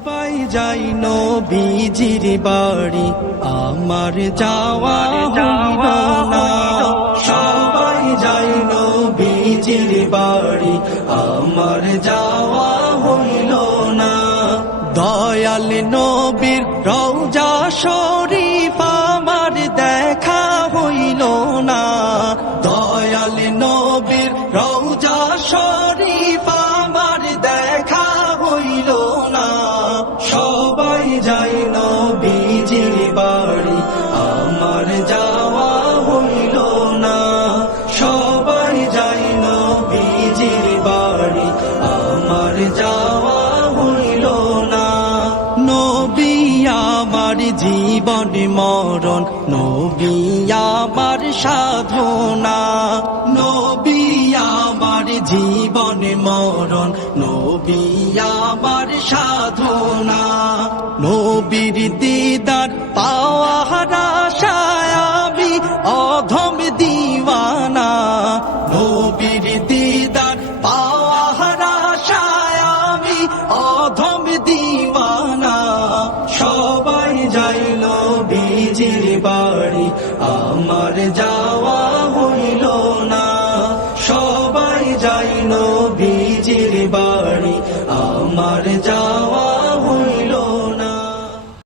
সবাই যাই নবীজির বাড়ি, আমার যাওয়া হইল না। সবাই যাই নবীজির বাড়ি, আমার যাওয়া হইল না। দয়াল নবীর রওজা শরীফ আমার দেখা হইল না। দয়াল নবীর রওজা শরীফ আমার দেখা হইল না। সবাই যাই নবীজির বাড়ি, আমার যাওয়া হইল না। সবাই যাই নবীজির বাড়ি, আমার যাওয়া হইল না। নবী আমার জীবন মরণ, নবী আমার সাধনা। নবী আমার জীবন মরণ, নবী আমার সাধনা। নবীর দিদার পাওয়ার আশায় আমি অধম দিওয়ানা। নবীর দিদার পাওয়ার আশায় আমি অধম দিওয়ানা। সবাই যাই নবীজির বাড়ি, আমার যাওয়া হইল না। সবাই যাই নবীজির বাড়ি, আমার যাওয়া